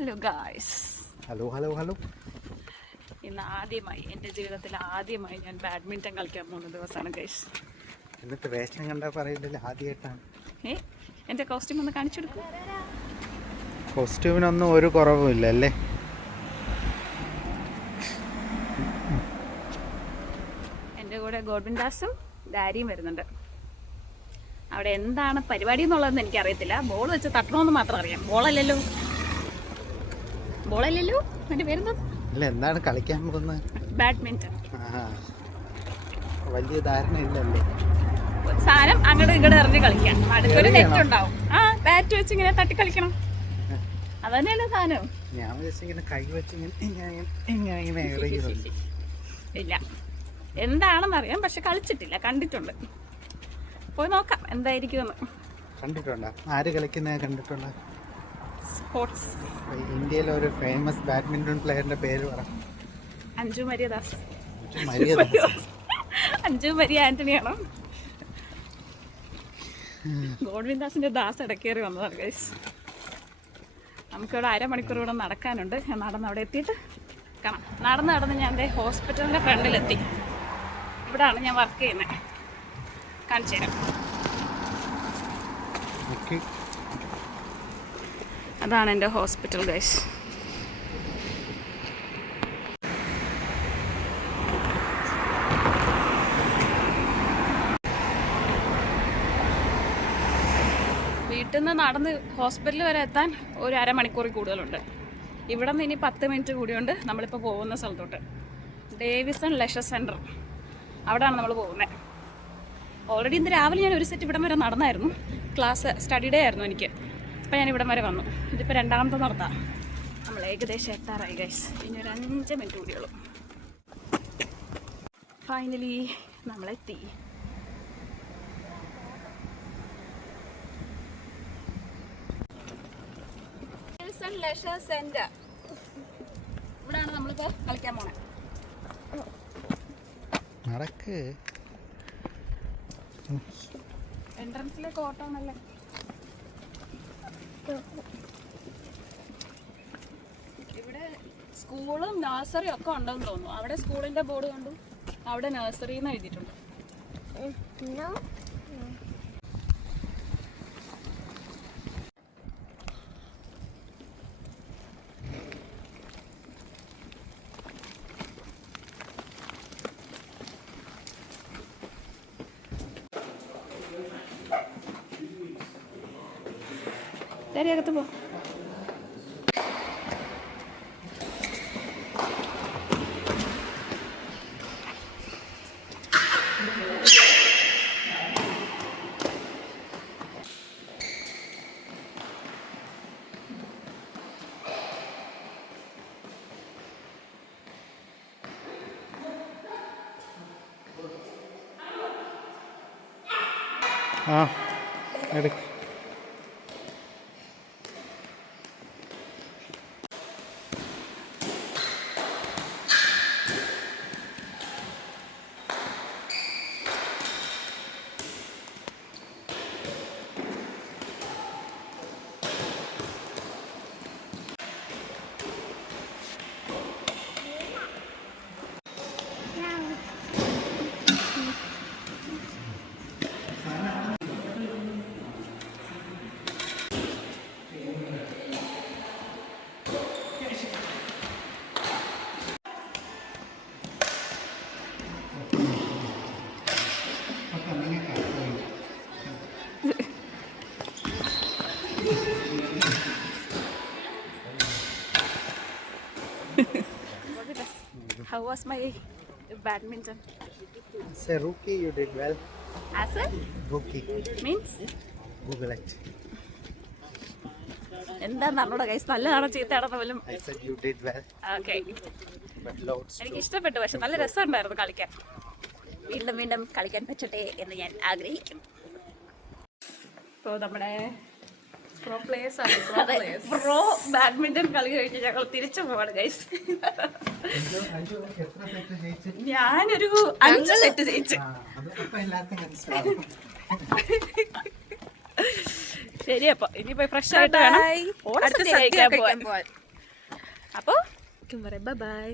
Hello guys. Hello hello hello. ഇന്ന് ആദ്യമായി എൻ്റെ ജീവിതത്തിൽ ആദ്യമായി ഞാൻ ബാഡ്മിൻ്റൺ കളിക്കാൻ പോകുന്ന ദിവസമാണ് ഗൈസ്. എന്നിട്ട് വേഷം കണ്ടാൽ പറയില്ലല്ലോ ആദ്യമായിട്ടാണ്. എൻ്റെ കോസ്റ്റ്യൂം ഒന്ന് കാണിച്ചെടുക്കും. കോസ്റ്റ്യൂമിനൊന്നും ഒരു കുറവുമില്ല അല്ലേ? എൻ്റെ കൂടെ ഗോഡ്വിൻദാസും ഡാരിയും വരുന്നുണ്ട്. അവിടെ എന്താണ് പരിപാടി എന്നുള്ളതെന്ന് എനിക്കറിയത്തില്ല. ബോൾ വെച്ച് തട്ടണമെന്ന് മാത്രം അറിയാം. ബോളല്ലല്ലോ എൻ്റെ പേരെന്താ? അല്ല, എന്താണ് കളിക്കാൻ പോകുന്നത്? ബാഡ്മിൻ്റൺ. വലിയ ധാരണ ഇല്ലല്ലേ? സാധനം അങ്ങോട്ട് ഇങ്ങോട്ട് എറിഞ്ഞ് കളിക്കാം. അടുത്തൊരു നെറ്റ് ഉണ്ടാവും. ബാറ്റ് വെച്ച് ഇങ്ങനെ തട്ടി കളിക്കണം. അതന്നെയല്ലേ സാധനം. ഞാൻ ഇങ്ങനെ കൈ വെച്ച് ഇങ്ങനെ എറിയുന്നുണ്ട്. ഇല്ല, എന്താണെന്ന് അറിയാം, പക്ഷെ കളിച്ചിട്ടില്ല, കണ്ടിട്ടുണ്ട്. പോയി നോക്കാം എന്തായിരിക്കുമെന്ന്. കണ്ടിട്ടുണ്ടോ? ആര് കളിക്കുന്നത് കണ്ടിട്ടുണ്ടോ? സ്പോർട്സ് ഇന്ത്യയിലെ ഒരു ഫേമസ് ബാഡ്മിന്റൺ പ്ലെയറിന്റെ പേര് പറ. അഞ്ജു മരിയ ദാസ്. അഞ്ജു മരിയ ആന്റണിയാണോ? ഗോഡ്വിൻദാസിന്റെ ദാസ് ഇടക്കേറി വന്നതാണ് ഗൈസ്. നമുക്കിവിടെ അരമണിക്കൂർ ഇവിടെ നടക്കാനുണ്ട്. ഞാൻ നടന്ന് അവിടെ എത്തിയിട്ട് കാണാം. നടന്ന് ഞാൻ എൻ്റെ ഹോസ്പിറ്റലിൻ്റെ ഫ്രണ്ടിലെത്തി. ഇവിടെയാണ് ഞാൻ വർക്ക് ചെയ്യുന്നത്. കാണിച്ചു തരാം. അതാണ് എൻ്റെ ഹോസ്പിറ്റൽ ഗൈസ്. വീട്ടിൽ നിന്ന് നടന്ന് ഹോസ്പിറ്റൽ വരെ എത്താൻ ഒരു അരമണിക്കൂറിൽ കൂടുതലുണ്ട്. ഇവിടെ നിന്ന് ഇനി 10 മിനിറ്റ് കൂടിയുണ്ട് നമ്മളിപ്പോൾ പോകുന്ന സ്ഥലത്തോട്ട്. ഡേവിസൺ ലെഷർ സെൻറ്റർ, അവിടെയാണ് നമ്മൾ പോകുന്നത്. ഓൾറെഡി ഇന്ന് രാവിലെ ഞാൻ ഒരു സെറ്റ് ഇവിടം വരെ നടന്നായിരുന്നു. ക്ലാസ് സ്റ്റഡി ഡേ ആയിരുന്നു എനിക്ക്. അപ്പോൾ ഞാൻ ഇവിടം വരെ വന്നു. ഇതിപ്പോൾ രണ്ടാമത്തെ നടത്താം. നമ്മൾ ഏകദേശം എത്താറായി ഗൈസ്. ഇനി ഒരു 5 മിനിറ്റ് കൂടിയുള്ളൂ. ഫൈനലി നമ്മളെത്തി. ലെഷർ സെന്റർ, ഇവിടെയാണ് നമ്മളിപ്പോൾ കളിക്കാൻ പോണേ. നടക്ക്. എൻട്രൻസിലേക്ക് ഓട്ടമാണല്ലേ. ഇവിടെ സ്കൂളും നഴ്സറിയും ഒക്കെ ഉണ്ടെന്ന് തോന്നുന്നു. അവിടെ സ്കൂളിന്റെ ബോർഡ് കണ്ടു, അവിടെ നഴ്സറി എന്ന് എഴുതിയിട്ടുണ്ട്. അകത്ത് പോ. എടുക്ക്. How was my badminton? As a rookie, you did well. As a rookie means? Google it. എന്താന്ന് അറിഞ്ഞൂടാ ഗൈസ്. നല്ലതാണോ ചീത്തയാണോ പോലും. I said you did well. Okay. But loads. എനിക്ക് ഇഷ്ടപ്പെട്ടു. പക്ഷെ നല്ല രസമുണ്ടായിരുന്നു കളിക്കാൻ. വീണ്ടും കളിക്കാൻ പറ്റട്ടെ എന്ന് ഞാൻ ആഗ്രഹിക്കുന്നു. ഇപ്പോൾ നമ്മുടെ പ്രോ ബാഡ്മിന്റൺ കളി കഴിഞ്ഞ് ഞങ്ങൾ തിരിച്ചു പോവാണ് ഗൈസ്. ഞാനൊരു 5 സെറ്റ് ജയിച്ചു. ശരി, അപ്പൊ ഇനി പോയി ഫ്രഷ് ആയിട്ട് വേണം കഴിക്കാൻ പോവാൻ. അപ്പോൾ ബൈ ബൈ. ബൈ.